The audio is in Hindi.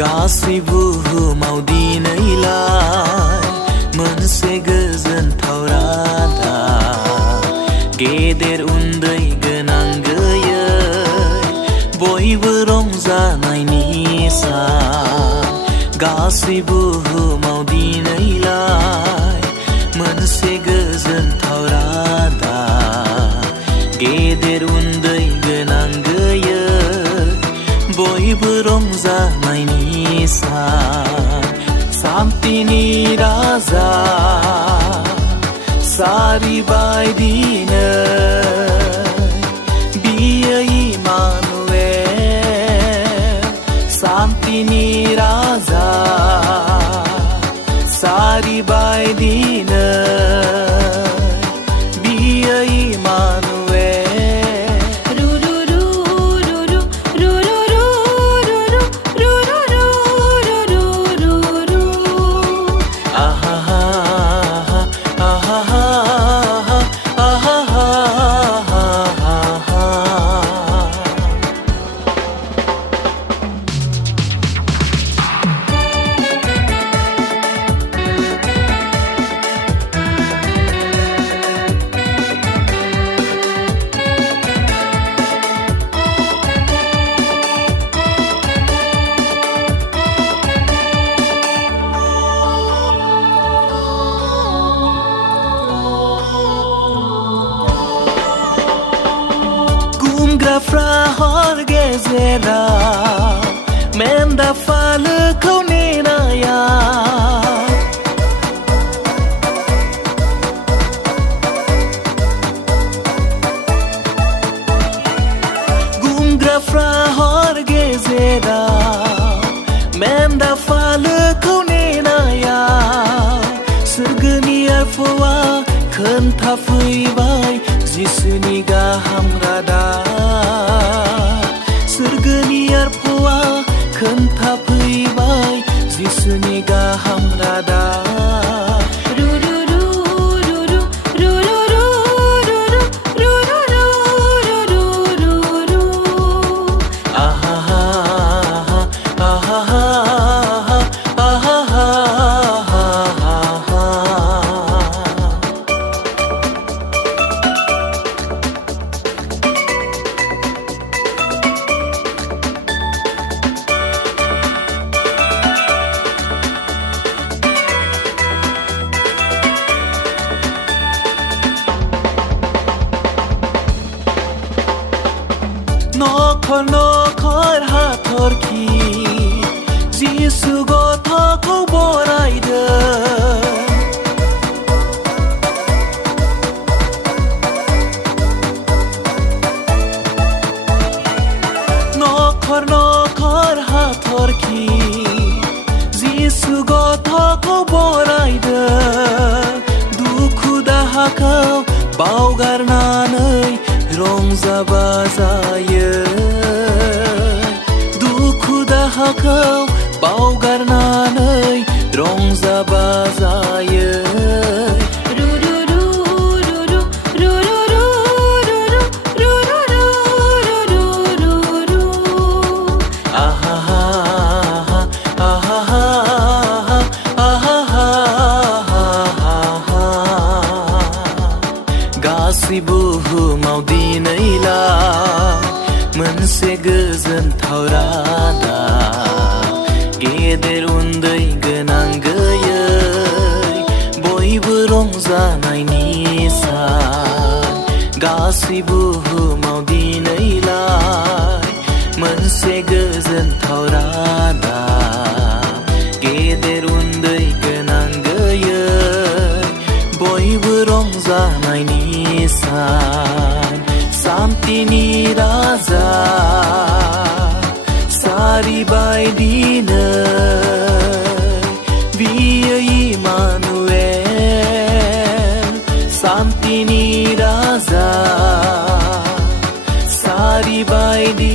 गासै बुहुमाव दिनैलाय मोनसे गोजोनथाव रादा गेदेर उन्दै गोनां गैयै बयबो रंजानायनि सान गासै बुहुमाव दिनैलाय मोनसे गोजोनथाव रादा गेदेर उन्दै गोनां गैयै बयबो रंजानायनि सान शान्तिनि राजा सारिबायदिनो बियो इमानुएल शान्तिनि राजा सारिबायदिनो बियो Emmanuel Grafra hor gezera menda faluखौ नेनाया Grafra hor gezera menda faluखौ नेनाया सोरगोनि आरफवा खोन्थाफैबाय जिसुनि गाहाम रादाब सोरगोनि आरफवा खोन्थाफैबाय जिसुनि गाहाम रादाब नखर नखर हाथरखि जिसु गथ'खौ बरायदों नखर नखर हाथरखि जिसु गथ'खौ बरायदों दुखु दाहाखौ बावगारनानै रंजा बाजायै दुखु दाहाखौ बावगारनानै रंजा बाजायै गासै बुहुमाव दिनैलाय मोनसे गोजोनथाव रादा गेदेर उन्दै गोनां गैयै बयबो रंजानायनि सान गासै बुहुमाव दिनैलाय मोनसे गोजोनथाव रादा गेदेर उन्दै गोनां गैयै बयबो रंजानायनि सान शान्तिनि राजा सारिबायदिनो बियो इमानुएल शान्तिनि राजा सारिबायदिनो